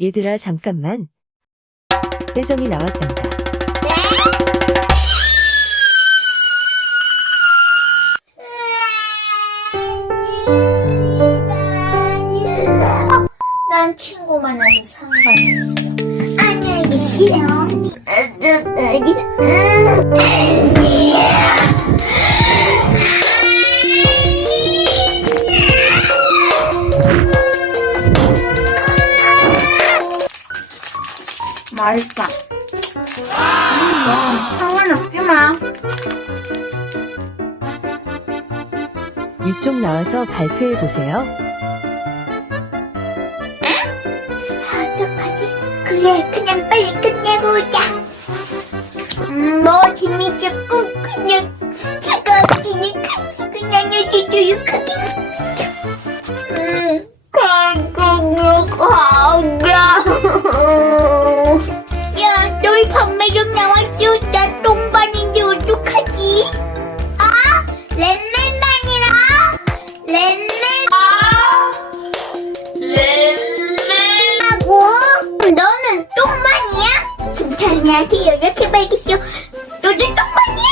얘들아 잠깐만. 빼정이 나왔단다. 난 친구만 하는 상관없어. 맛있다. 뭐 상관없지만. 위쪽 나와서 발표해 보세요. 빨리 끝내고 오자. 음, 뭐 재밌었고 그냥 차가워지는 같이 그냥 해줘줘요 크게. 음. 야, 너희 방매점 나왔 너는 똥만이야? 김찬